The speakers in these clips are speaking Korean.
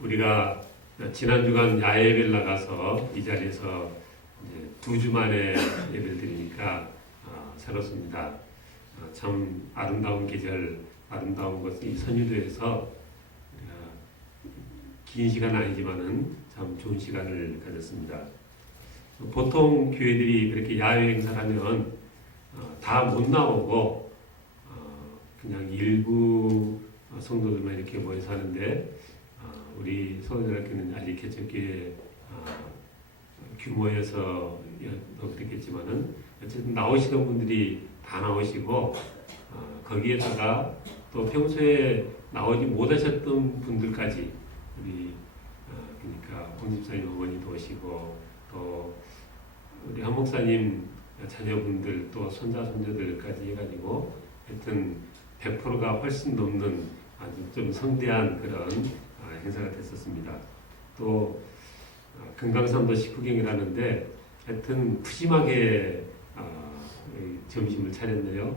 우리가 지난 주간 야외 예배를 나가서 이 자리에서 이제 2주 만에 예배를 드리니까 새롭습니다. 참 아름다운 계절, 아름다운 것이 이 선유도에서 긴 시간 아니지만은 참 좋은 시간을 가졌습니다. 보통 교회들이 그렇게 야외 행사를 하면 다 못 나오고 그냥 일부 성도들만 이렇게 모여서 하는데 우리 서울대학교는 아직 개척교회 규모에서 그랬겠지만은 어쨌든 나오시던 분들이 다 나오시고 거기에다가 또 평소에 나오지 못하셨던 분들까지 우리 그러니까 홍 집사님 어머니도 오시고 또 우리 한 목사님 자녀분들 또 손자 손녀들까지 해가지고 하여튼 100%가 훨씬 넘는 아주 좀 성대한 그런 행사가 됐었습니다. 또 금강산도 식후경이라는데 하여튼 푸짐하게 점심을 차렸네요.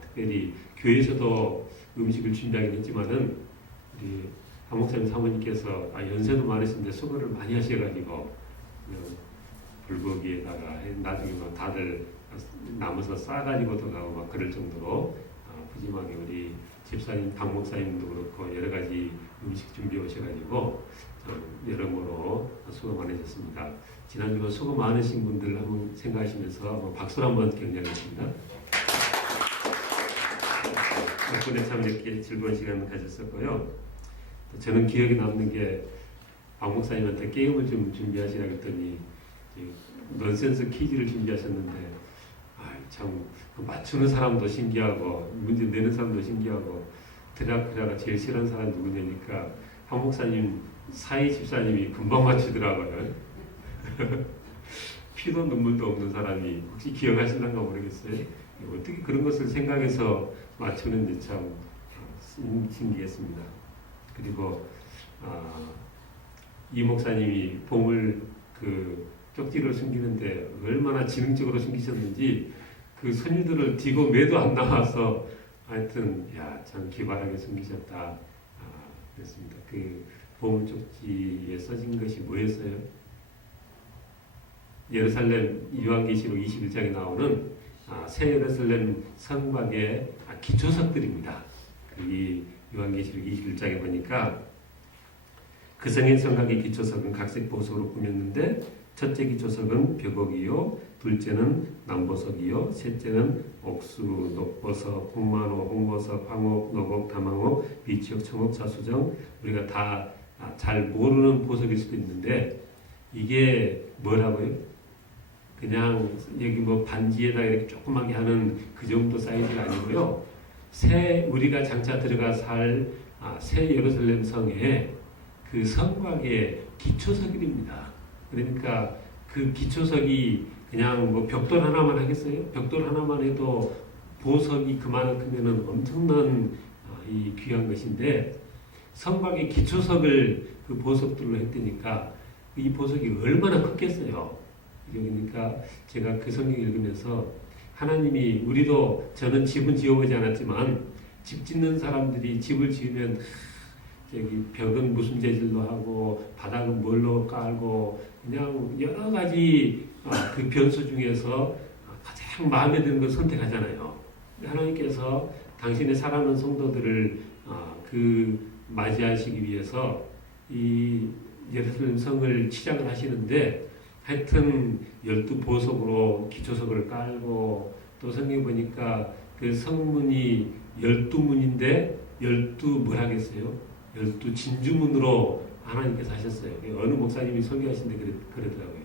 특별히 교회에서도 음식을 준비하긴 했지만은 우리 한 목사님 사모님께서 연세도 많으신데 수고를 많이 하셔가지고 불고기에다가 나중에 막 다들 남아서 싸가지고도 가고 막 그럴 정도로 푸짐하게 우리 집사님, 박 목사님도 그렇고 여러 가지 음식 준비해 오셔가지고 여러모로 수고 많으셨습니다. 지난주에 수고 많으신 분들 한번 생각하시면서 박수를 한번 격려하겠습니다. 덕분에 참 이렇게 즐거운 시간을 가졌었고요. 저는 기억에 남는 게 박 목사님한테 게임을 좀 준비하시라 했더니 넌센스 퀴즈를 준비하셨는데 참 맞추는 사람도 신기하고 문제 내는 사람도 신기하고 드라큘라가 제일 싫어하는 사람 누구냐니까 한 목사님 사이 집사님이 금방 맞추더라고요. 피도 눈물도 없는 사람이 혹시 기억하실런가 모르겠어요. 어떻게 그런 것을 생각해서 맞추는지 참 신기했습니다. 그리고 이 목사님이 보물 쪽지를 숨기는데 얼마나 지능적으로 숨기셨는지 그 선유들을 뒤고 매도 안 나와서 하여튼 참 기발하게 숨기셨다 그랬습니다. 그 보물 쪽지에 써진 것이 뭐였어요? 예루살렘 요한계시록 21장에 나오는 새 예루살렘 성곽의 기초석들입니다. 이 요한계시록 21장에 보니까 그 성의 성곽의 기초석은 각색 보석으로 꾸몄는데 첫째 기초석은 벽옥이요, 둘째는 남보석이요, 셋째는 옥수, 녹보석, 홍마노, 홍보석, 황옥, 노곡, 다망옥, 비치옥, 청옥, 자수정 우리가 다 잘 모르는 보석일 수도 있는데 이게 뭐라고요? 그냥 여기 뭐 반지에다 이렇게 조그맣게 하는 그 정도 사이즈가 아니고요. 우리가 장차 들어가 살 새 예루살렘 성에 그 성곽의 기초석입니다. 그러니까 그 기초석이 그냥 뭐 벽돌 하나만 하겠어요? 벽돌 하나만 해도 보석이 그만큼면은 엄청난 이 귀한 것인데 성곽의 기초석을 그 보석들로 했으니까 이 보석이 얼마나 컸겠어요. 그러니까 제가 그 성경 읽으면서 하나님이 저는 집은 지어보지 않았지만 집 짓는 사람들이 집을 지으면 여기 벽은 무슨 재질로 하고 바닥은 뭘로 깔고 그냥 여러 가지 그 변수 중에서 가장 마음에 드는 걸 선택하잖아요. 하나님께서 당신의 사랑하는 성도들을 맞이하시기 위해서 이 예루살렘 성을 치장을 하시는데 하여튼 12보석으로 기초석을 깔고 또 성경에 보니까 그 성문이 12문인데 12 뭐라겠어요? 12진주문으로 하나님께서 하셨어요. 어느 목사님이 설교하신데 그러더라고요.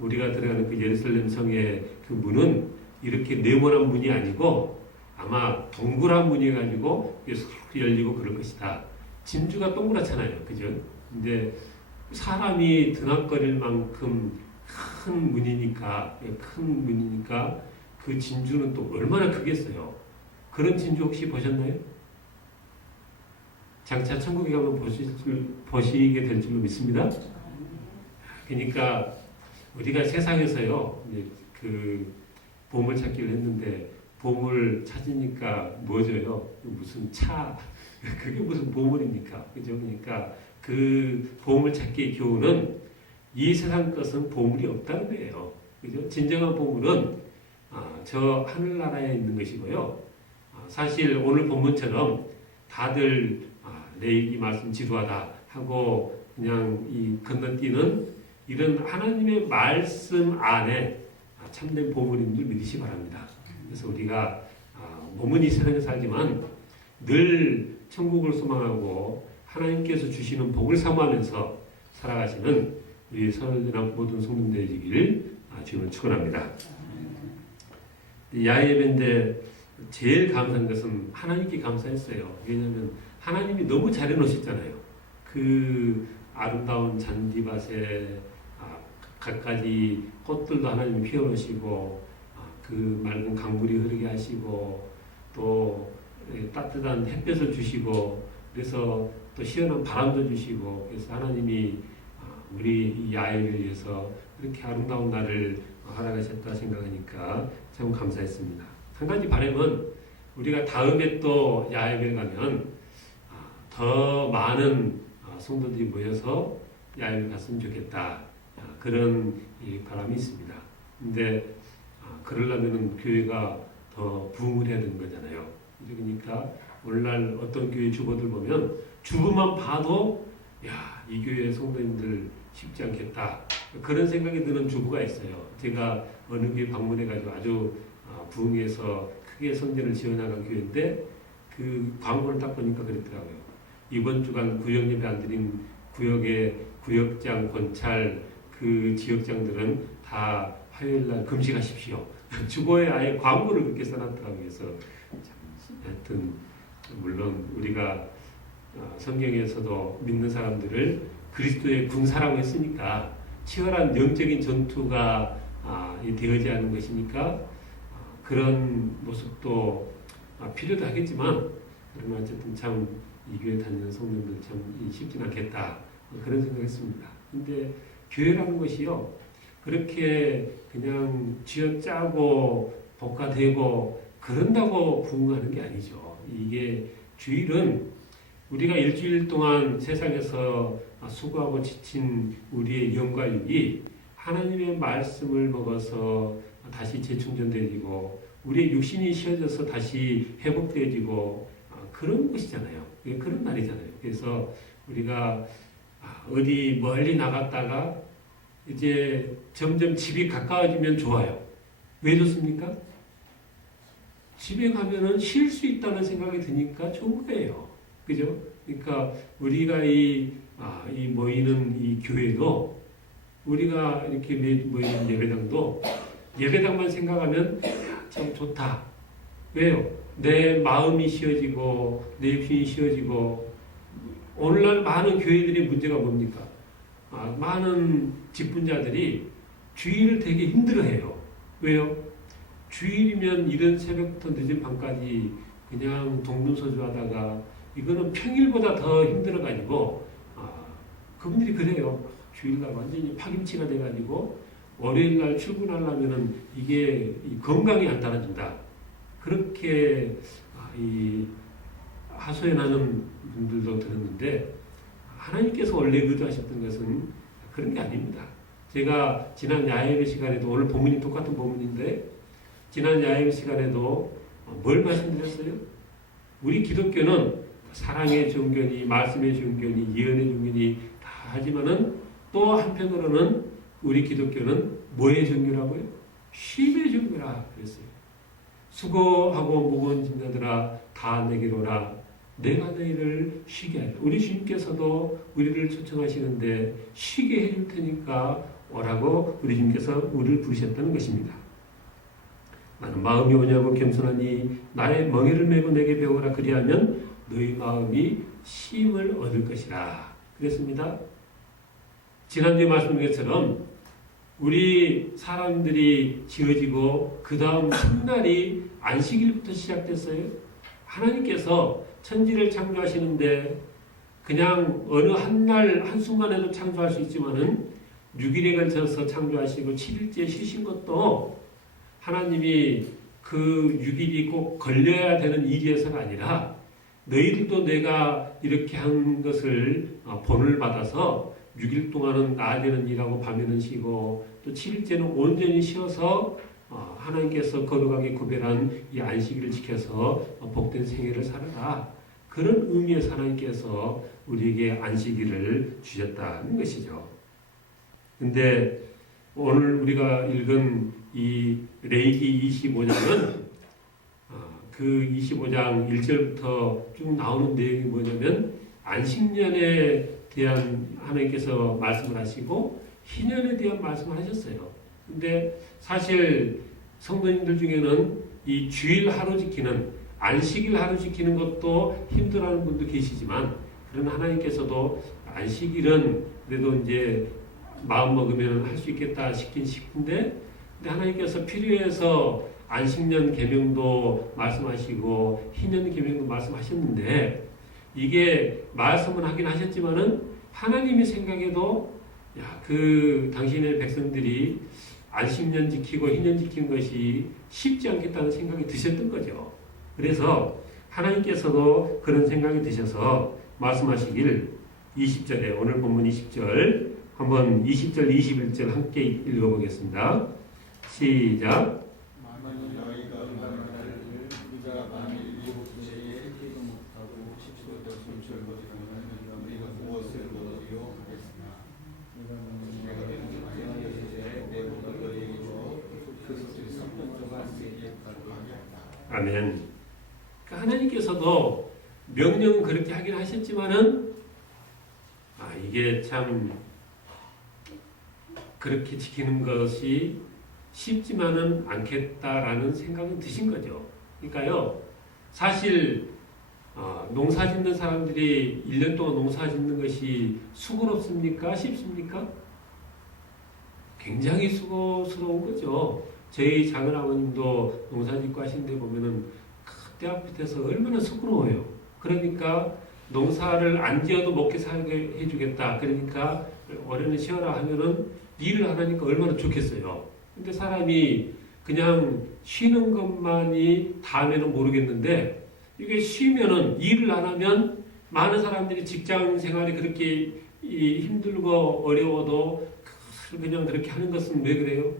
우리가 들어가는 그 예루살렘 성의 그 문은 이렇게 네모난 문이 아니고 아마 동그란 문이 가지고 열리고 그럴 것이다. 진주가 동그랗잖아요. 그죠? 근데 사람이 드나거릴 만큼 큰 문이니까 그 진주는 또 얼마나 크겠어요. 그런 진주 혹시 보셨나요? 장차 천국에 가면 보시게 될 줄로 믿습니다. 그러니까 우리가 세상에서요 그 보물 찾기를 했는데 보물 찾으니까 뭐 줘요? 무슨 차 그게 무슨 보물입니까? 그죠? 그러니까 그 보물 찾기의 교훈은 이 세상 것은 보물이 없다는 거예요. 그죠? 진정한 보물은 저 하늘나라에 있는 것이고요. 사실 오늘 본문처럼 다들 내 이 말씀 지루하다 하고 그냥 이 건너뛰는 이런 하나님의 말씀 안에 참된 보물인 줄 믿으시 바랍니다. 그래서 우리가 몸은 이 세상에 살지만 늘 천국을 소망하고 하나님께서 주시는 복을 사모하면서 살아가시는 우리 서울대학 모든 성도들 되시길 주님을 축원합니다. 야외예배인데 제일 감사한 것은 하나님께 감사했어요. 왜냐하면 하나님이 너무 잘해 놓으셨잖아요. 그 아름다운 잔디밭에 갖가지 꽃들도 하나님이 피워놓으시고 그 맑은 강물이 흐르게 하시고 또 따뜻한 햇볕을 주시고 그래서 또 시원한 바람도 주시고 그래서 하나님이 우리 야외를 위해서 그렇게 아름다운 날을 허락하셨다 생각하니까 참 감사했습니다. 한 가지 바람은 우리가 다음에 또 야외를 가면 더 많은 성도들이 모여서 야외를 갔으면 좋겠다. 그런 바람이 있습니다. 근데 그러려면 교회가 더 부흥을 해야 되는 거잖아요. 그러니까 오늘날 어떤 교회 주보들 보면 주보만 봐도 이 교회 성도님들 쉽지 않겠다. 그런 생각이 드는 주보가 있어요. 제가 어느 교회 방문해가지고 아주 부흥해서 크게 성전을 지어나간 교회인데 그 광고를 딱 보니까 그랬더라고요. 이번 주간 구역 예배 안 드린 구역의 구역장, 권찰 그 지역장들은 다 화요일날 금식하십시오. 주보에 아예 광고를 그렇게 써놨더라고요. 그래서 하여튼 물론 우리가 성경에서도 믿는 사람들을 그리스도의 군사라고 했으니까 치열한 영적인 전투가 되어지 않는 것이니까 그런 모습도 필요도 하겠지만 그러나 어쨌든 참 이 교회 다니는 성도들 참 쉽진 않겠다 그런 생각했습니다. 근데 교회라는 것이요 그렇게 그냥 쥐어짜고 복가되고 그런다고 부흥하는 게 아니죠. 이게 주일은 우리가 일주일 동안 세상에서 수고하고 지친 우리의 영과 육이 하나님의 말씀을 먹어서 다시 재충전되어지고 우리의 육신이 쉬어져서 다시 회복되어지고 그런 것이잖아요. 그런 날이잖아요. 그래서 우리가 어디 멀리 나갔다가 이제 점점 집이 가까워지면 좋아요. 왜 좋습니까? 집에 가면은 쉴 수 있다는 생각이 드니까 좋은 거예요. 그죠? 그러니까 우리가 이 모이는 이 교회도 우리가 이렇게 모이는 예배당도 예배당만 생각하면 참 좋다. 왜요? 내 마음이 쉬어지고 내 육신이 쉬어지고 오늘날 많은 교회들의 문제가 뭡니까? 많은 직분자들이 주일을 되게 힘들어해요. 왜요? 주일이면 이른 새벽부터 늦은 밤까지 그냥 동분서주하다가 이거는 평일보다 더 힘들어가지고 그분들이 그래요. 주일날 완전히 파김치가 돼가지고 월요일날 출근하려면은 이게 건강이 안 따라준다. 그렇게 하소연하는 분들도 들었는데 하나님께서 원래 의도하셨던 것은 그런 게 아닙니다. 제가 지난 야외 시간에도 오늘 본문이 똑같은 본문인데 지난 야외 시간에도 뭘 말씀드렸어요? 우리 기독교는 사랑의 종교니 말씀의 종교니 예언의 종교니 다 하지만은 또 한편으로는 우리 기독교는 뭐의 종교라고요? 쉼의 종교라 그랬어요. 수고하고 무거운 짐자들아 다 내게로 오라. 내가 너희를 쉬게 하리라. 우리 주님께서도 우리를 초청하시는데 쉬게 해줄 테니까 오라고 우리 주님께서 우리를 부르셨다는 것입니다. 나는 마음이 오냐고 겸손하니 나의 멍에를 메고 내게 배우라. 그리하면 너희 마음이 쉼을 얻을 것이라. 그랬습니다. 지난주에 말씀드린 것처럼 우리 사람들이 지어지고 그 다음 첫날이 안식일부터 시작됐어요. 하나님께서 천지를 창조하시는데 그냥 어느 한날 한순간에도 창조할 수 있지만은 6일에 걸쳐서 창조하시고 7일째 쉬신 것도 하나님이 그 6일이 꼭 걸려야 되는 일이어서가 아니라 너희들도 내가 이렇게 한 것을 본을 받아서 6일 동안은 낮에는 일하고 밤에는 쉬고 또 7일째는 온전히 쉬어서 하나님께서 거룩하게 구별한 이 안식일을 지켜서 복된 생애를 살아라. 그런 의미에서 하나님께서 우리에게 안식일을 주셨다는 것이죠. 근데 오늘 우리가 읽은 이 레위기 25장은 그 25장 1절부터 쭉 나오는 내용이 뭐냐면 안식년에 대한 하나님께서 말씀을 하시고 희년에 대한 말씀을 하셨어요. 근데 사실 성도님들 중에는 이 주일 하루 지키는 안식일 하루 지키는 것도 힘들어하는 분도 계시지만 그런 하나님께서도 안식일은 그래도 이제 마음 먹으면 할 수 있겠다 싶긴 싶은데 근데 하나님께서 필요해서 안식년 계명도 말씀하시고 희년 계명도 말씀하셨는데 이게 말씀은 하긴 하셨지만은 하나님이 생각해도 그 당신의 백성들이 안식년 지키고 희년 지키는 것이 쉽지 않겠다는 생각이 드셨던 거죠. 그래서 하나님께서도 그런 생각이 드셔서 말씀하시길 20절에 오늘 본문 20절 한번 20절 21절 함께 읽어보겠습니다. 시작. 아멘. 그러니까 하나님께서도 명령은 그렇게 하긴 하셨지만은 이게 참 그렇게 지키는 것이 쉽지만은 않겠다라는 생각은 드신 거죠. 그러니까요, 사실 농사 짓는 사람들이 1년 동안 농사 짓는 것이 수고롭습니까? 쉽습니까? 굉장히 수고스러운 거죠. 저희 작은아버님도 농사 짓고 하시는데 보면은 그 앞에서 얼마나 수고로워요. 그러니까 농사를 안 지어도 먹게 살게 해주겠다. 그러니까 올해는 쉬어라 하면은 일을 하니까 얼마나 좋겠어요. 근데 사람이 그냥 쉬는 것만이 다음에는 모르겠는데 이게 쉬면은 일을 안 하면 많은 사람들이 직장 생활이 그렇게 힘들고 어려워도 그냥 그렇게 하는 것은 왜 그래요?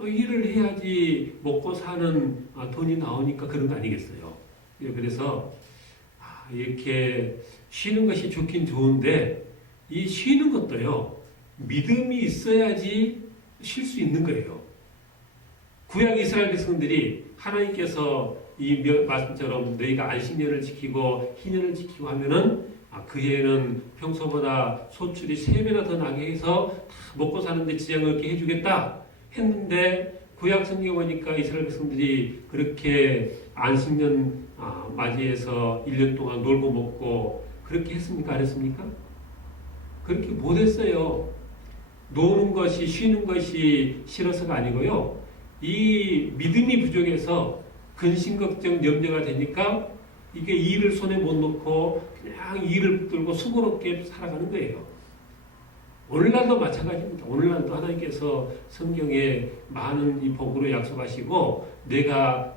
일을 해야지 먹고 사는 돈이 나오니까 그런 거 아니겠어요? 그래서 이렇게 쉬는 것이 좋긴 좋은데 이 쉬는 것도요 믿음이 있어야지 쉴 수 있는 거예요. 구약 이스라엘 백성들이 하나님께서 이 말씀처럼 너희가 안식년을 지키고 희년을 지키고 하면은 그 해에는 평소보다 소출이 3배나 더 나게 해서 다 먹고 사는데 지장을 없게 해주겠다 했는데 구약 성경에 보니까 이스라엘 백성들이 그렇게 안식년 맞이해서 1년 동안 놀고 먹고 그렇게 했습니까? 안 했습니까? 그렇게 못했어요. 노는 것이 쉬는 것이 싫어서가 아니고요. 이 믿음이 부족해서 근심 걱정 염려가 되니까 이게 일을 손에 못 놓고 그냥 일을 붙들고 수고롭게 살아가는 거예요. 오늘날도 마찬가지입니다. 오늘날도 하나님께서 성경에 많은 이 복으로 약속하시고 내가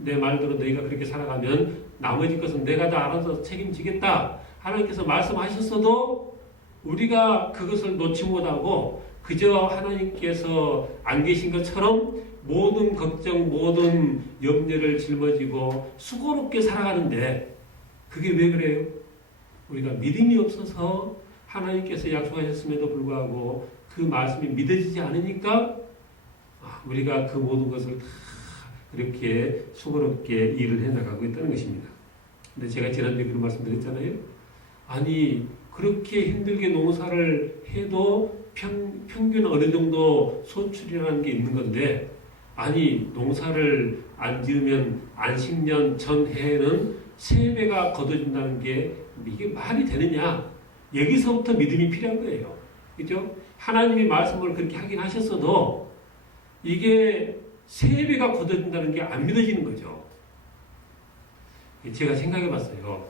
내 말대로 너희가 그렇게 살아가면 나머지 것은 내가 다 알아서 책임지겠다. 하나님께서 말씀하셨어도 우리가 그것을 놓지 못하고 그저 하나님께서 안 계신 것처럼 모든 걱정, 모든 염려를 짊어지고 수고롭게 살아가는데 그게 왜 그래요? 우리가 믿음이 없어서 하나님께서 약속하셨음에도 불구하고 그 말씀이 믿어지지 않으니까 우리가 그 모든 것을 다 그렇게 수고롭게 일을 해나가고 있다는 것입니다. 근데 제가 지난주에 그런 말씀 드렸잖아요. 아니 그렇게 힘들게 농사를 해도 평균 어느 정도 소출이라는 게 있는 건데 아니 농사를 안 지으면 안식년 전 해에는 3배가 거둬진다는 게 이게 말이 되느냐. 여기서부터 믿음이 필요한 거예요. 그죠? 하나님이 말씀을 그렇게 하긴 하셨어도 이게 3배가 거둬진다는 게 안 믿어지는 거죠. 제가 생각해 봤어요.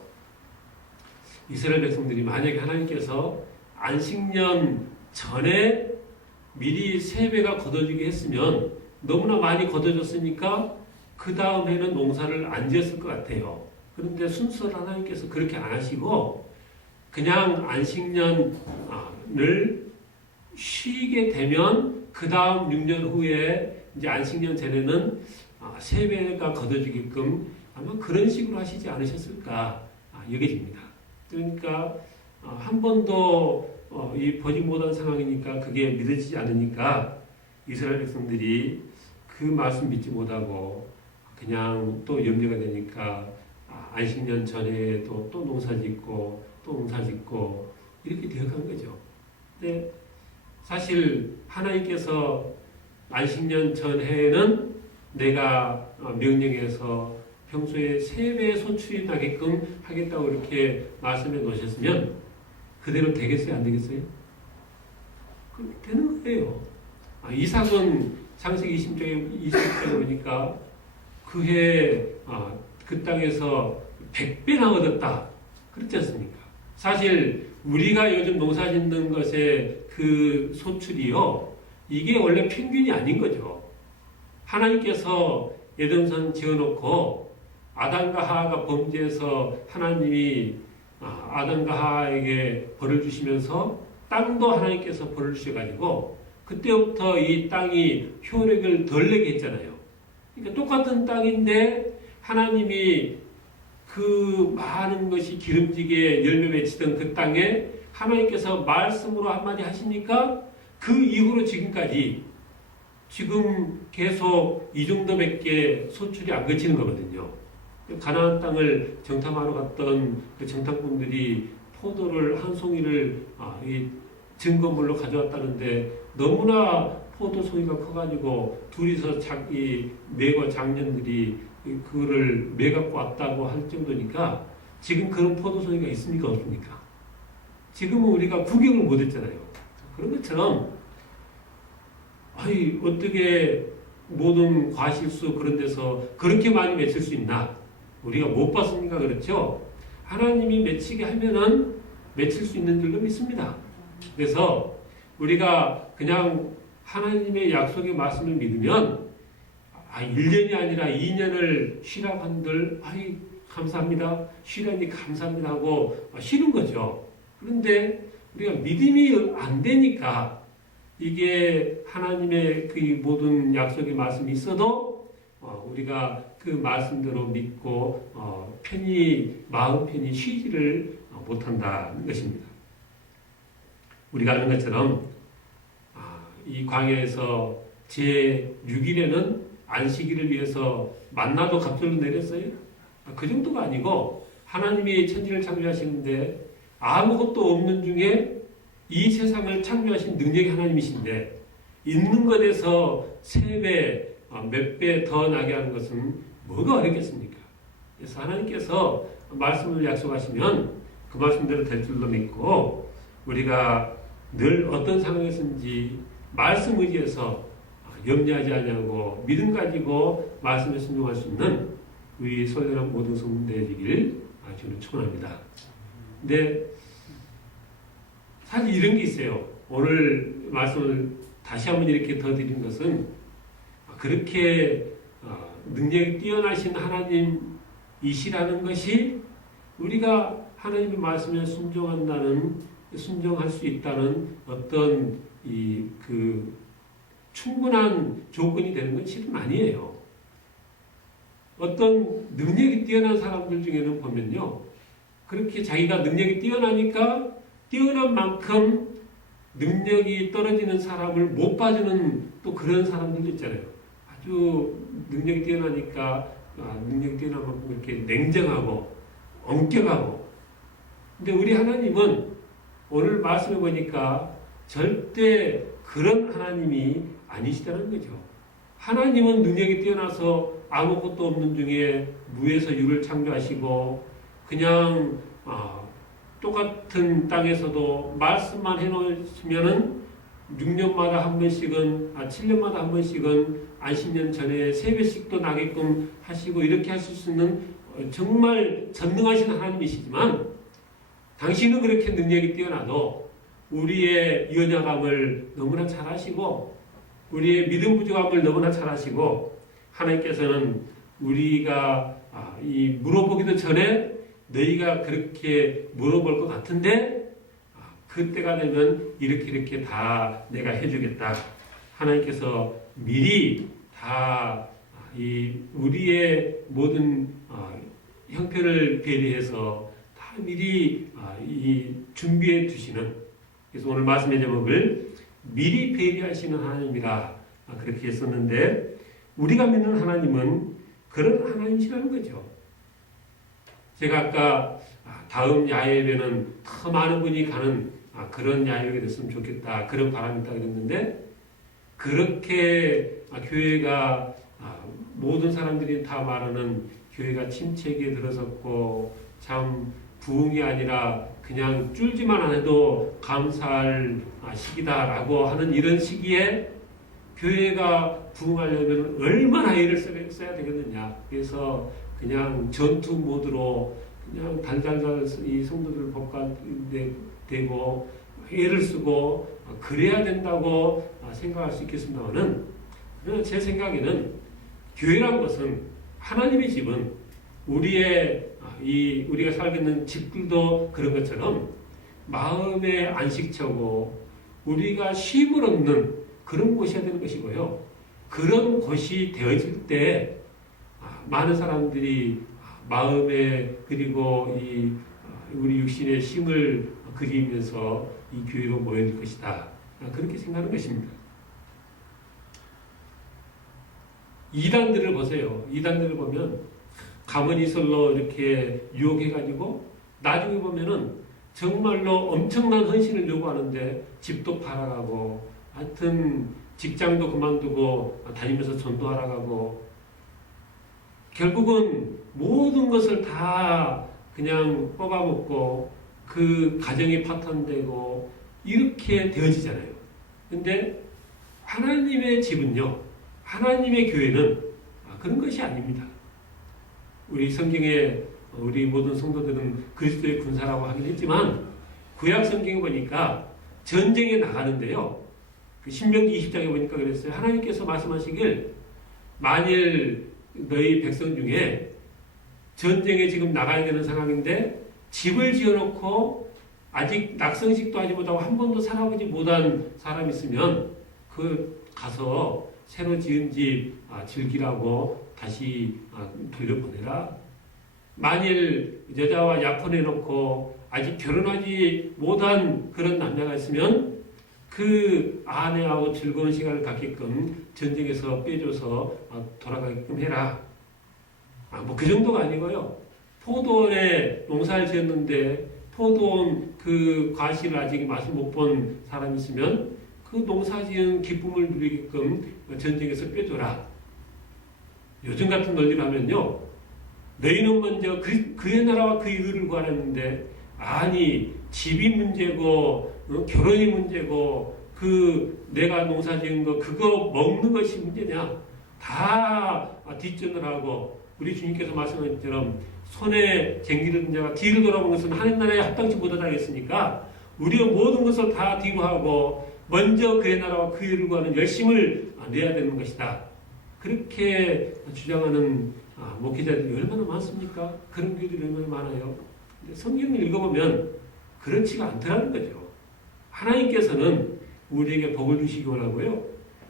이스라엘 백성들이 만약에 하나님께서 안식년 전에 미리 3배가 거둬지게 했으면 너무나 많이 거둬졌으니까 그 다음 해는 농사를 안 지었을 것 같아요. 그런데 순서를 하나님께서 그렇게 안 하시고 그냥 안식년을 쉬게 되면 그 다음 6년 후에 이제 안식년 전에는 세배가 거둬지게끔 아마 그런 식으로 하시지 않으셨을까 여겨집니다. 그러니까 한 번도 이 보지 못한 상황이니까 그게 믿어지지 않으니까 이스라엘 백성들이 그 말씀 믿지 못하고 그냥 또 염려가 되니까 안식년 전에도 또 농사짓고 또 농사짓고 이렇게 되어간 거죠. 근데 사실 하나님께서 안식년 전해에는 내가 명령해서 평소에 3배 소출이 나게끔 하겠다고 이렇게 말씀해 놓으셨으면 그대로 되겠어요? 안 되겠어요? 되는 거예요. 이삭은 창세기 20장에 보니까 그해 그 땅에서 100배나 얻었다. 그렇지 않습니까? 사실 우리가 요즘 농사 짓는 것의 그 소출이요. 이게 원래 평균이 아닌 거죠. 하나님께서 에덴산 지어놓고 아담과 하하가 범죄해서 하나님이 아담과 하하에게 벌을 주시면서 땅도 하나님께서 벌을 주셔가지고 그때부터 이 땅이 효력을 덜 내게 했잖아요. 그러니까 똑같은 땅인데 하나님이 그 많은 것이 기름지게 열매 맺히던 그 땅에 하나님께서 말씀으로 한마디 하시니까 그 이후로 지금까지 지금 계속 이 정도밖에 소출이 안 그치는 거거든요. 가나안 땅을 정탐하러 갔던 그 정탐꾼들이 포도를 한 송이를 이 증거물로 가져왔다는데 너무나 포도 송이가 커가지고 둘이서 이 매과 장년들이 그거를 매갖고 왔다고 할 정도니까 지금 그런 포도 송이가 있습니까 없습니까? 지금은 우리가 구경을 못했잖아요. 그런 것처럼 어떻게 모든 과실수 그런 데서 그렇게 많이 맺힐 수 있나? 우리가 못 봤으니까 그렇죠. 하나님이 맺히게 하면은 맺힐 수 있는 줄로 믿습니다. 그래서 우리가 그냥 하나님의 약속의 말씀을 믿으면 1년이 아니라 2년을 쉬라고 한들 감사합니다. 쉬라니 감사합니다 하고 쉬는 거죠. 그런데 우리가 믿음이 안 되니까 이게 하나님의 그 모든 약속의 말씀이 있어도 우리가 그 말씀대로 믿고 마음 편히 쉬지를 못한다는 것입니다. 우리가 아는 것처럼 이 광야에서 제6일에는 안식일을 위해서 만나도 갑절로 내렸어요. 그 정도가 아니고 하나님이 천지를 창조하시는데 아무것도 없는 중에 이 세상을 창조하신 능력이 하나님이신데 있는 것에서 3배, 몇 배 더 나게 하는 것은 뭐가 어렵겠습니까? 그래서 하나님께서 말씀을 약속하시면 그 말씀대로 될 줄로 믿고 우리가 늘 어떤 상황에서인지 말씀 의지해서 염려하지 않냐고 믿음 가지고 말씀에 순종할 수 있는 우리 소연한 모든 성도들 되기를 저는 축원합니다. 근데 사실 이런 게 있어요. 오늘 말씀을 다시 한번 이렇게 더 드린 것은 그렇게 능력이 뛰어나신 하나님이시라는 것이 우리가 하나님의 말씀에 순종할 수 있다는 어떤 충분한 조건이 되는 건 실은 아니에요. 어떤 능력이 뛰어난 사람들 중에는 보면요. 그렇게 자기가 능력이 뛰어나니까 뛰어난 만큼 능력이 떨어지는 사람을 못 봐주는 또 그런 사람들도 있잖아요. 아주 능력이 뛰어나니까 능력이 뛰어난 만큼 이렇게 냉정하고 엄격하고. 근데 우리 하나님은 오늘 말씀해 보니까 절대 그런 하나님이 아니시다는 거죠. 하나님은 능력이 뛰어나서 아무것도 없는 중에 무에서 유를 창조하시고 그냥 똑같은 땅에서도 말씀만 해놓으시면은 6년마다 한 번씩은 7년마다 한 번씩은 안식년 전에 3배씩도 나게끔 하시고 이렇게 하실 수 있는 정말 전능하신 하나님이시지만 당신은 그렇게 능력이 뛰어나도 우리의 연약함을 너무나 잘 아시고 우리의 믿음 부족함을 너무나 잘 아시고 하나님께서는 우리가 이 물어보기도 전에 너희가 그렇게 물어볼 것 같은데 그때가 되면 이렇게 다 내가 해주겠다. 하나님께서 미리 다 이 우리의 모든 형편을 배려해서 다 미리 이 준비해 두시는, 그래서 오늘 말씀의 제목을 미리 배려하시는 하나님이라 그렇게 했었는데, 우리가 믿는 하나님은 그런 하나님이시라는 거죠. 제가 아까 다음 야외에는 더 많은 분이 가는 그런 야외가 됐으면 좋겠다, 그런 바람이 있다 그랬는데, 그렇게 교회가 모든 사람들이 다 말하는 교회가 침체기에 들어섰고 참 부흥이 아니라 그냥 쫄지만 안 해도 감사할 시기다라고 하는 이런 시기에 교회가 부흥하려면 얼마나 애를 써야 되겠느냐. 그래서 그냥 전투 모드로 그냥 달달달 이 성도들 복가되고 애를 쓰고 그래야 된다고 생각할 수 있겠습니다만은, 제 생각에는 교회란 것은, 하나님의 집은 우리가 살고 있는 집들도 그런 것처럼 마음의 안식처고 우리가 쉼을 얻는 그런 곳이어야 되는 것이고요. 그런 곳이 되어질 때 많은 사람들이 마음에, 그리고 우리 육신의 쉼을 그리면서 이 교회로 모여들 것이다. 그렇게 생각하는 것입니다. 이단들을 보세요. 이단들을 보면 가문이설로 이렇게 유혹해가지고 나중에 보면은 정말로 엄청난 헌신을 요구하는데 집도 팔아가고, 하여튼 직장도 그만두고 다니면서 전도하러 가고, 결국은 모든 것을 다 그냥 뽑아먹고 그 가정이 파탄되고 이렇게 되어지잖아요. 근데 하나님의 집은요, 하나님의 교회는 그런 것이 아닙니다. 우리 성경에 우리 모든 성도들은 그리스도의 군사라고 하긴 했지만, 구약 성경에 보니까 전쟁에 나가는데요, 신명기 20장에 보니까 그랬어요. 하나님께서 말씀하시길, 만일 너희 백성 중에 전쟁에 지금 나가야 되는 상황인데 집을 지어놓고 아직 낙성식도 하지 못하고 한 번도 살아보지 못한 사람이 있으면 가서 새로 지은 집 즐기라고 다시 돌려보내라. 만일 여자와 약혼해놓고 아직 결혼하지 못한 그런 남자가 있으면 그 아내하고 즐거운 시간을 갖게끔 전쟁에서 빼줘서 돌아가게끔 해라. 그 정도가 아니고요. 포도원에 농사를 지었는데 포도원 그 과실을 아직 맛을 못 본 사람이 있으면 그 농사지은 기쁨을 누리게끔 전쟁에서 빼줘라. 요즘 같은 논리를 하면요, 너희는 먼저 그의 나라와 그의 의를 구하랬는데, 아니 집이 문제고 결혼이 문제고 내가 농사지은 거 그거 먹는 것이 문제냐. 다 뒷전을 하고, 우리 주님께서 말씀하신 것처럼 손에 쟁기를 든 자가 뒤를 돌아보는 것은 하나님 나라에 합당치 못하다겠으니까 우리가 모든 것을 다 뒤로 하고 먼저 그의 나라와 그의 의를 구하는 열심을 내야 되는 것이다. 그렇게 주장하는 목회자들이 얼마나 많습니까? 그런 교회들이 얼마나 많아요. 근데 성경을 읽어보면 그렇지가 않더라는 거죠. 하나님께서는 우리에게 복을 주시기 원하고요,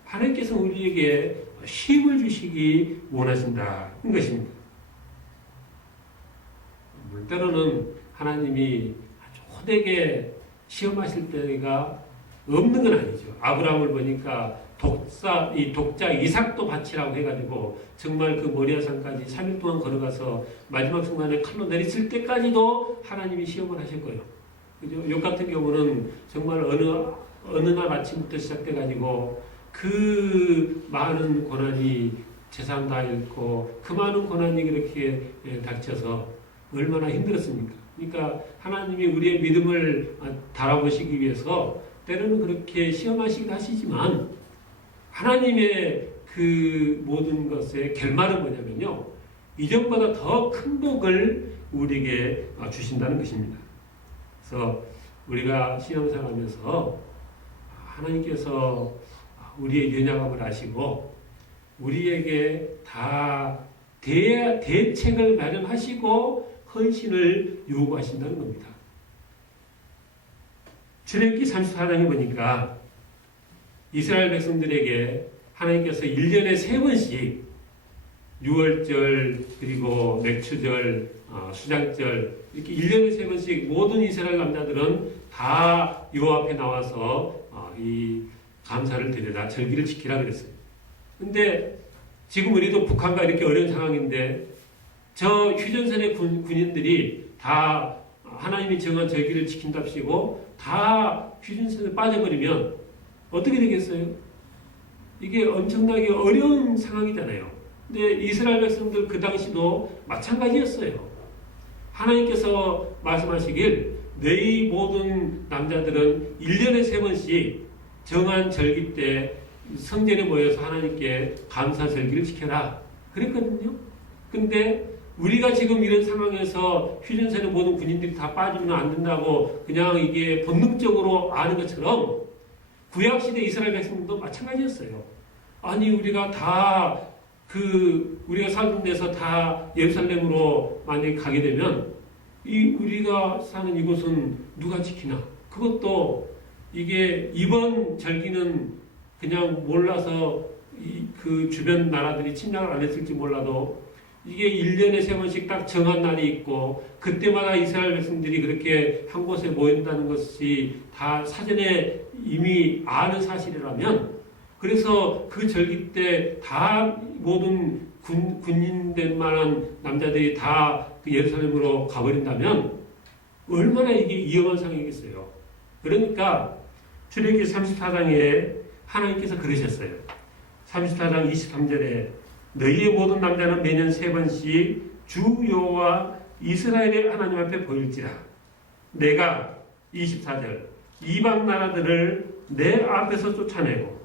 하나님께서는 우리에게 쉼을 주시기 원하신다는 것입니다. 때로는 하나님이 아주 호되게 시험하실 때가 없는 건 아니죠. 아브라함을 보니까 독자 이삭도 바치라고 해가지고 정말 그 모리아산까지 3일 동안 걸어가서 마지막 순간에 칼로 내리칠 때까지도 하나님이 시험을 하실 거예요. 그죠? 욥 같은 경우는 정말 어느 날 아침부터 시작돼가지고 그 많은 고난이 재산 다 잃고 그 많은 고난이 그렇게 닥쳐서 얼마나 힘들었습니까? 그러니까 하나님이 우리의 믿음을 달아보시기 위해서 때로는 그렇게 시험하시기도 하시지만, 하나님의 그 모든 것의 결말은 뭐냐면요, 이전보다 더 큰 복을 우리에게 주신다는 것입니다. 그래서 우리가 신앙생활하면서 하나님께서 우리의 연약함을 아시고 우리에게 다 대책을 마련하시고 헌신을 요구하신다는 겁니다. 출애굽기 34장에 보니까 이스라엘 백성들에게 하나님께서 1년에 3번씩 유월절 그리고 맥추절 수장절 이렇게 1년에 3번씩 모든 이스라엘 남자들은 다 요 앞에 나와서 이 감사를 드려라 절기를 지키라 그랬어요. 근데 지금 우리도 북한과 이렇게 어려운 상황인데 저 휴전선의 군인들이 다 하나님이 정한 절기를 지킨답시고 다 휴전선에 빠져버리면 어떻게 되겠어요? 이게 엄청나게 어려운 상황이잖아요. 근데 이스라엘 백성들 그 당시도 마찬가지였어요. 하나님께서 말씀하시길 너희 모든 남자들은 1년에 3번씩 정한 절기 때 성전에 모여서 하나님께 감사 절기를 지켜라 그랬거든요. 근데 우리가 지금 이런 상황에서 휴전선의 모든 군인들이 다 빠지면 안 된다고 그냥 이게 본능적으로 아는 것처럼 구약시대 이스라엘 백성들도 마찬가지였어요. 아니 우리가 다 우리가 살던 데서 다 예루살렘으로 만약에 가게 되면 우리가 사는 이곳은 누가 지키나? 그것도 이게 이번 절기는 그냥 몰라서 그 주변 나라들이 침략을 안 했을지 몰라도 이게 1년에 3번씩 딱 정한 날이 있고 그때마다 이스라엘 백성들이 그렇게 한 곳에 모인다는 것이 다 사전에 이미 아는 사실이라면 그래서 그 절기 때 다 모든 군인될 만한 남자들이 다 그 예루살렘으로 가버린다면 얼마나 이게 위험한 상황이겠어요. 그러니까 출애굽기 34장에 하나님께서 그러셨어요. 34장 23절에 너희의 모든 남자는 매년 3번씩 주 여호와 이스라엘의 하나님 앞에 보일지라. 내가 24절 이방 나라들을 내 앞에서 쫓아내고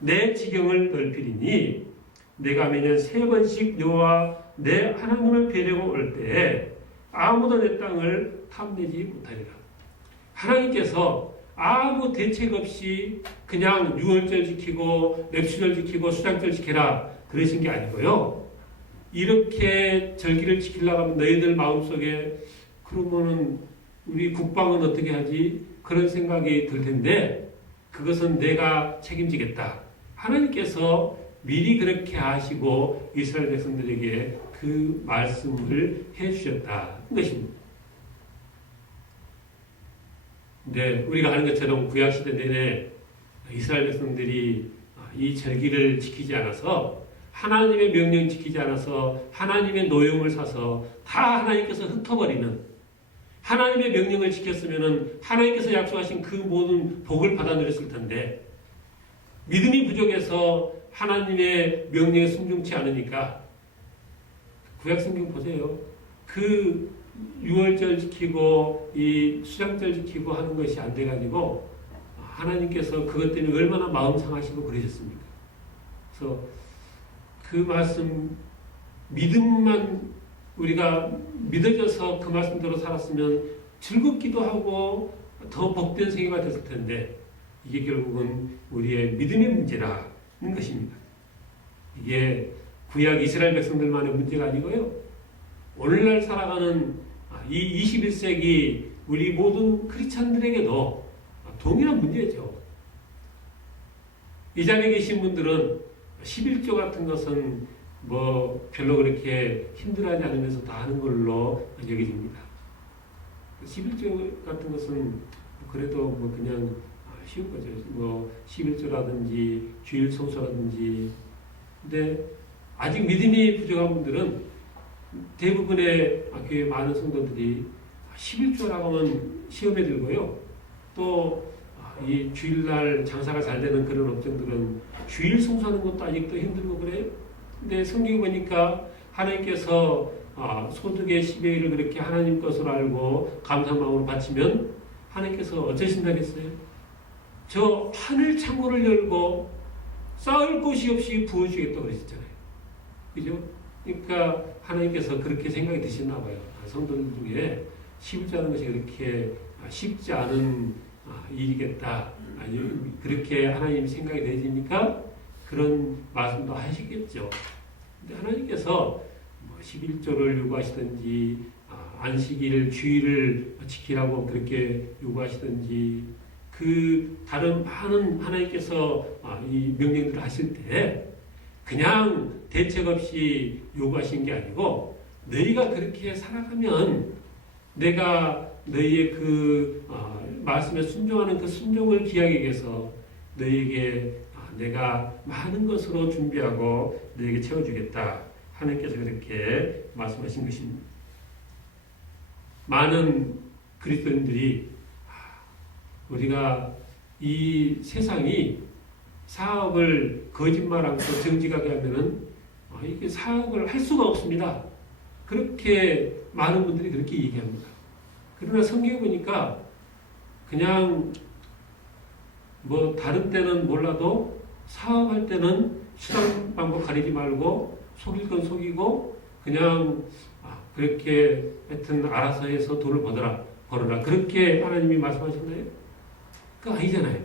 내 지경을 넓히리니 내가 매년 3번씩 여호와 내 하나님을 뵈려고 올 때에 아무도 내 땅을 탐내지 못하리라. 하나님께서 아무 대책 없이 그냥 유월절 지키고 맥추절 지키고 수장절 지켜라 그러신 게 아니고요. 이렇게 절기를 지키려고 하면 너희들 마음속에 그러면은 우리 국방은 어떻게 하지? 그런 생각이 들 텐데 그것은 내가 책임지겠다. 하나님께서 미리 그렇게 하시고 이스라엘 백성들에게 그 말씀을 해주셨다는 것입니다. 네, 우리가 아는 것처럼 구약시대 내내 이스라엘 백성들이 이 절기를 지키지 않아서 하나님의 명령 지키지 않아서 하나님의 노용을 사서 다 하나님께서 흩어버리는 하나님의 명령을 지켰으면 하나님께서 약속하신 그 모든 복을 받아 누렸을 텐데 믿음이 부족해서 하나님의 명령에 순종치 않으니까 구약성경 보세요. 그 유월절 지키고 이 수장절 지키고 하는 것이 안 돼가지고 하나님께서 그것 때문에 얼마나 마음 상하시고 그러셨습니까? 그래서 그 말씀 믿음만 우리가 믿어져서 그 말씀대로 살았으면 즐겁기도 하고 더 복된 생애가 됐을 텐데 이게 결국은 우리의 믿음의 문제라는 것입니다. 이게 구약 이스라엘 백성들만의 문제가 아니고요. 오늘날 살아가는 이 21세기 우리 모든 크리스찬들에게도 동일한 문제죠. 이 자리에 계신 분들은 11조 같은 것은 뭐 별로 그렇게 힘들어하지 않으면서 다 하는 걸로 여겨집니다. 11조 같은 것은 그래도 뭐 그냥 쉬운 거죠. 뭐 11조라든지 주일 성수라든지. 근데 아직 믿음이 부족한 분들은 대부분의 교회 많은 성도들이 11조라고 하면 시험에 들고요. 또 이 주일날 장사가 잘 되는 그런 업종들은 주일 성수하는 것도 아직도 힘들고 그래요. 근데 성경에 보니까 하나님께서 소득의 10의 1을 그렇게 하나님 것으로 알고 감사한 마음으로 바치면 하나님께서 어쩌신다겠어요? 저 하늘 창고를 열고 쌓을 곳이 없이 부어주겠다고 그러셨잖아요. 그죠? 그러니까 하나님께서 그렇게 생각이 드시나 봐요. 성도들 중에 11조 하는 것이 그렇게 쉽지 않은 일이겠다. 그렇게 하나님 생각이 되시니까 그런 말씀도 하시겠죠. 근데 하나님께서 뭐 11조를 요구하시든지 안식일 주일을 지키라고 그렇게 요구하시든지 그 다른 많은 하나님께서 이 명령들을 하실 때 그냥 대책 없이 요구하신 게 아니고 너희가 그렇게 살아가면 내가 너희의 그 말씀에 순종하는 그 순종을 기하기 위해서 너희에게 내가 많은 것으로 준비하고 너희에게 채워주겠다. 하나님께서 그렇게 말씀하신 것입니다. 많은 그리스도인들이 우리가 이 세상이 사업을 거짓말하고 정직하게 하면은 이게 사업을 할 수가 없습니다. 그렇게 많은 분들이 그렇게 얘기합니다. 그러나 성경에 보니까 그냥 뭐 다른 때는 몰라도 사업할 때는 수단 방법 가리지 말고 속일 건 속이고 그냥 그렇게 하여튼 알아서 해서 돈을 벌어라. 그렇게 하나님이 말씀하셨나요? 그거 아니잖아요.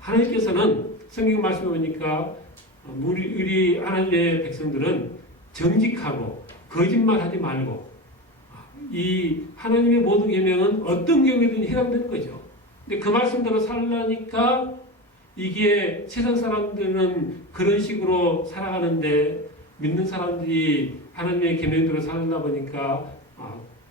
하나님께서는 성경 말씀해 보니까 우리 하나님의 백성들은 정직하고 거짓말하지 말고 이 하나님의 모든 계명은 어떤 경우에든 해당되는 거죠. 근데 그 말씀대로 살라니까 이게 세상 사람들은 그런 식으로 살아가는데 믿는 사람들이 하나님의 계명대로 살다 보니까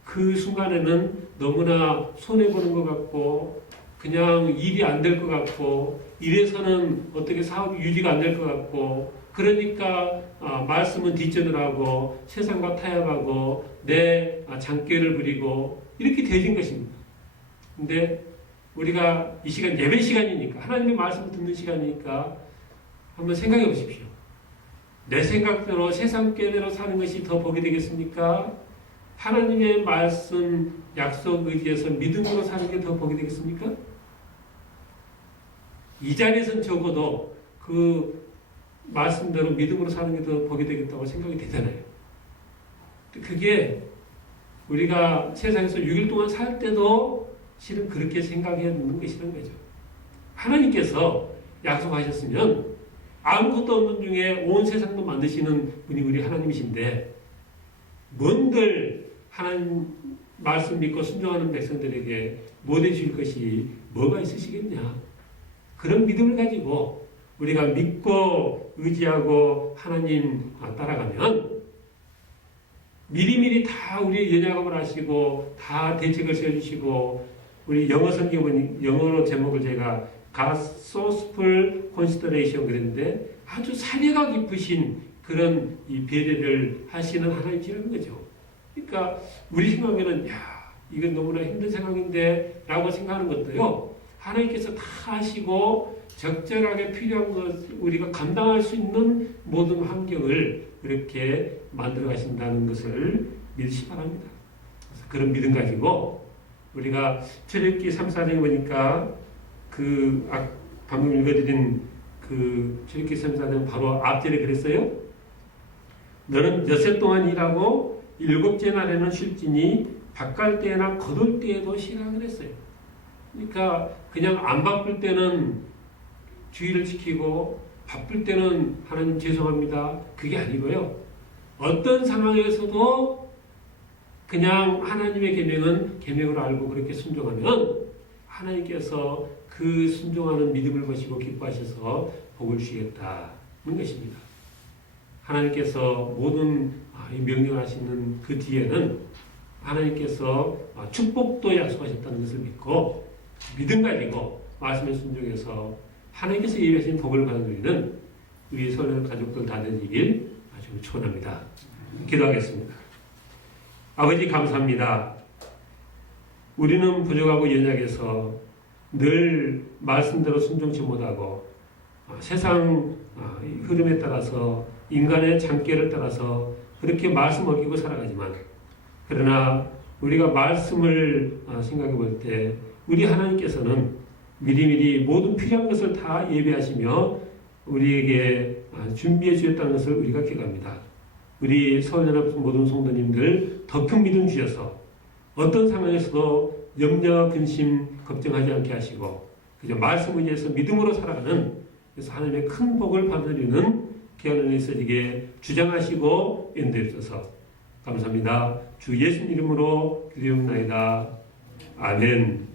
그 순간에는 너무나 손해보는 것 같고 그냥 일이 안 될 것 같고 이래서는 어떻게 사업이 유지가 안 될 것 같고 그러니까 말씀은 뒷전을 하고 세상과 타협하고 내 장꾀를 부리고 이렇게 되어진 것입니다. 근데 우리가 이 시간 예배 시간이니까 하나님의 말씀을 듣는 시간이니까 한번 생각해 보십시오. 내 생각대로 세상 꾀대로 사는 것이 더 복이 되겠습니까? 하나님의 말씀 약속 의지에서 믿음으로 사는 게 더 복이 되겠습니까? 이 자리에선 적어도 그 말씀대로 믿음으로 사는 게 더 복이 되겠다고 생각이 되잖아요. 그게 우리가 세상에서 6일 동안 살 때도 실은 그렇게 생각해야 되는 것이라는 거죠. 하나님께서 약속하셨으면 아무것도 없는 중에 온 세상도 만드시는 분이 우리 하나님이신데 뭔들 하나님 말씀 믿고 순종하는 백성들에게 못 해줄 것이 뭐가 있으시겠냐. 그런 믿음을 가지고 우리가 믿고 의지하고 하나님 따라가면 미리미리 다 우리 연약함을 하시고 다 대책을 세워주시고 우리 영어 성경은 영어로 제목을 제가 Gospel Consideration 그랬는데 아주 사려가 깊으신 그런 이 배려를 하시는 하나님이라는 거죠. 그러니까 우리 생각에는 이건 너무나 힘든 상황인데 라고 생각하는 것도요. 하나님께서 다 하시고 적절하게 필요한 것 우리가 감당할 수 있는 모든 환경을 이렇게 만들어 가신다는 것을 믿으시 바랍니다. 그래서 그런 믿음 가지고 우리가 출애굽기 3, 4장에 보니까 그 방금 읽어드린 그 출애굽기 3, 4장 바로 앞절에 그랬어요. 너는 엿새 동안 일하고 일곱째 날에는 쉴지니 바깔 때나 거둘 때에도 쉬라 그랬어요. 그러니까 그냥 안 바쁠 때는 주의를 지키고 바쁠 때는 하나님 죄송합니다. 그게 아니고요. 어떤 상황에서도 그냥 하나님의 계명은 계명으로 알고 그렇게 순종하면 하나님께서 그 순종하는 믿음을 보시고 기뻐하셔서 복을 주시겠다는 것입니다. 하나님께서 모든 명령하시는 그 뒤에는 하나님께서 축복도 약속하셨다는 것을 믿고 믿음 가지고 말씀에 순종해서 하나님께서 예비하신 복을 받는 우리는 우리 서울 가족들 다 되시길 아주 축원합니다. 기도하겠습니다. 아버지 감사합니다. 우리는 부족하고 연약해서 늘 말씀대로 순종치 못하고 세상 흐름에 따라서 인간의 장깨를 따라서 그렇게 말씀 어기고 살아가지만 그러나 우리가 말씀을 생각해 볼 때 우리 하나님께서는 미리미리 모든 필요한 것을 다 예배하시며 우리에게 준비해 주셨다는 것을 우리가 기억합니다. 우리 서울연합 모든 성도님들 더 큰 믿음 주셔서 어떤 상황에서도 염려, 근심, 걱정하지 않게 하시고 그저 말씀 의지해서 믿음으로 살아가는 그래서 하나님의 큰 복을 받으려는 귀한 은혜 있어지게 주장하시고 인도해 주셔서 감사합니다. 주 예수님 이름으로 기도하옵나이다. 아멘.